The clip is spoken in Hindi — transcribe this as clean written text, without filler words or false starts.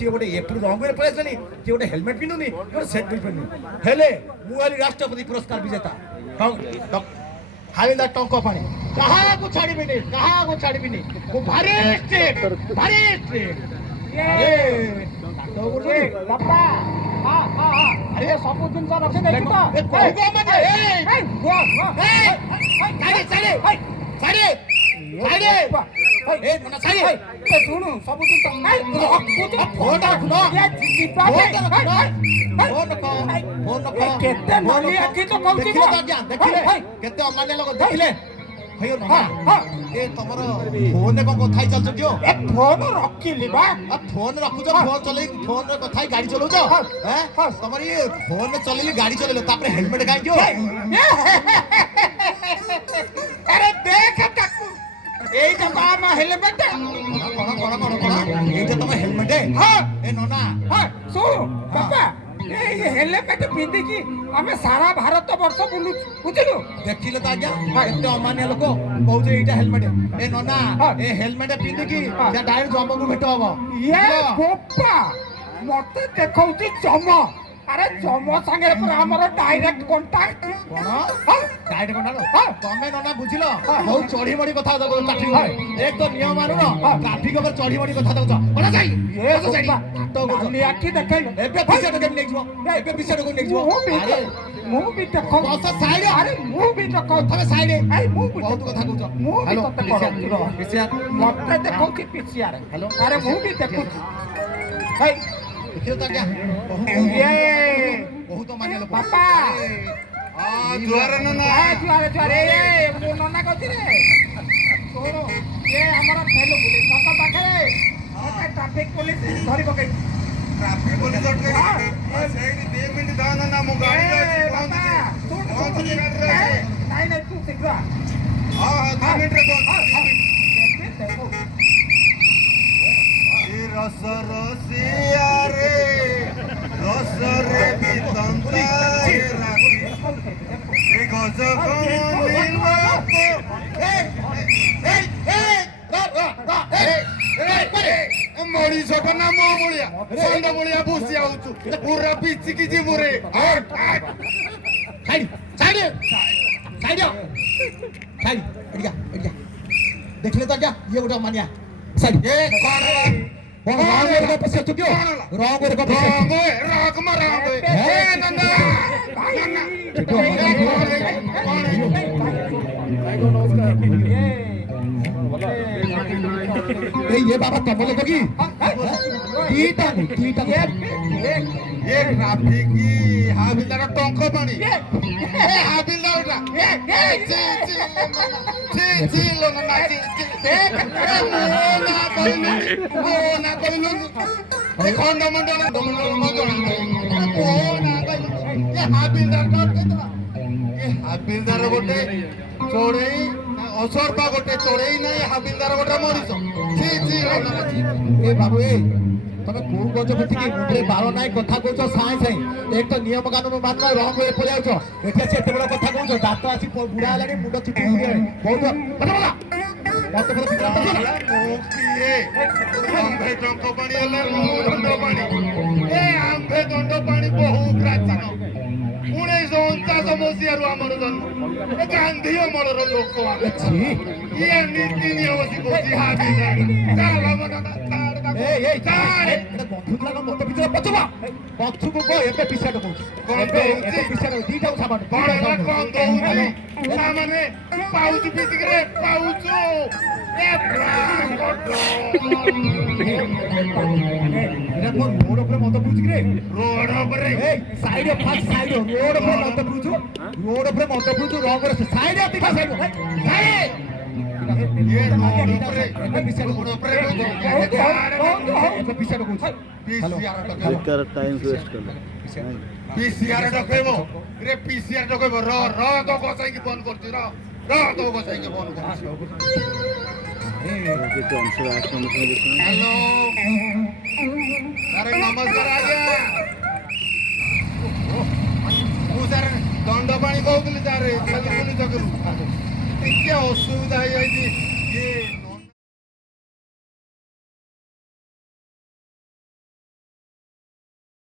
टी गोटे एपड़ रंग में पड़े जे गोटे हेलमेट पिंधुनी गोटे सेट बेल्ट पिंधुनी हेले मुआली राष्ट्रपति पुरस्कार विजेता हाविलदार टंक पानी कहा को छाड़बी वो भारी स्ट्रिक्ट बापा अरे सब जिन रखे देखी शुणु सब केते अमान्य लोग देखिले भयो ना ए तमरो फोन को कथाई चल छथियो ए फोन रखिली बा फोन रखु जो फोन चले फोन रे कथाई गाड़ी चलौ जो हैं तमरी फोन में चलेली गाड़ी चलेलो तापर हेलमेट काई जो अरे देख काकू एई त बामा हेलमेट कोन एई त तम हेलमेट हां ए नोना हां सुन पापा ए हेलमेट पिंदी की हमें सारा भारत वर्ष बुलु बुझलु देखिले त आज्ञा एते अमान्य लोक कहू एटा हेलमेट ए नोना ए हेलमेट पिंदी की डायरेक्ट जम को भेट हबो ये गोपा मते देखौती जम अरे जम संगे पर हमर डायरेक्ट कांटेक्ट कोन डायरेक्ट कांटेक्ट तमे नोना बुझिलो बहुत चढ़ी मड़ी कथा दो ट्रैफिक एक तो नियम मानु न ट्रैफिक पर चढ़ी मड़ी कथा दो कोन जाई ये तो खाली आखी देखै एबे पीछे तो केम नै जीवो एबे पीछे तो कोन नै जीवो अरे मु भी देखौ बस साइड अरे मु भी देखौ तमे साइड ए मु बहुत कथा कहू मु भी तते करो पीछे मते देखौ कि पीछे हेलो अरे मु भी देखौ हे देखियो त क्या ये बहुत माने लो पापा जुआर नना जुआर ए मु नना कहती रे सोनो ये हमारा फेलो पुलिस छक पाखरे ओटा ट्रैफिक पुलिस धरि पकई ट्रैफिक पुलिस अटके सेही 2 मिनिट दाना ना मु गाड़ी पहुंच नहीं तू शीघ्र हां 2 मिनिट रे पहुंच रस रसिया रे रस रे बितंता रे राखी ए गज कमलिला मोड़ी छोटा ना मो बोलिया संड बोलिया बुसिया होचु पूरा पिची की जी मोरे साइड साइड साइड साइड एडिया देखले त क्या ये गोटा मानिया साइड ए कोन रंग रे पसे तू क्यों रंग रे पसे रंग मारा ए नंदा ए ये बाबा तुम लोग की कीटा ये ट्रैफिक की हाबिलदार टंको पानी ए हाबिलदार ची लो ना ची ना कोइलु अरे खंड मंडल ये हाबिलदार हाबिलदार गोटे चोरई असरपा गोटे चोरई नहीं हाबिलदार गोटे मरीच ए बाबू ए तमे कोन गज पिटिकी मुंडे बारो नाय कथा कहछो साई साई एक तो नियम कानून मानना रंग होए पळे आछो एठे से एते बड़ कथा कहछो दांत आसी बुढ़ा लानी मुंड चिपी हुए बहुत बड़ा मत पर ए आंबे टंक पानी हले दंड पानी ए आंबे दंड पानी बहु प्राचीन 1949 मसिहारु हमर जन्म ए गांधी अमरर लोक अछि ये नीति नियम सि कोछि हाबी काला मना ए चारे बंधु लगा मत पिछे पछवा पछु को एबे पिछे को एबे पिछे दीटा सामान बड़ कोन दउनी सामाने पाउच पिचरे पाउच ए एरा कोन रोड ऊपर मत पूछ रे रोड ऊपर ए साइड फर्स्ट साइड रोड ऊपर मत पूछ रोड ऊपर मत पूछ रंग रे साइड दिखा साइड साइड ये रोड ऊपर पीछे रोड ऊपर पीछे को बेकार टाइम वेस्ट कर पीसीआर डकेबो रे पीसीआर डकेबो र तो गोसाई के फोन करछि र तो गोसाई के फोन करछि ये तो आंसर आश्रम में देखो हेलो अरे नमस्कार आज्ञा ओ सर दंड पानी कहउतली तारे खाली पुलिस जकरू के असुविधा है ये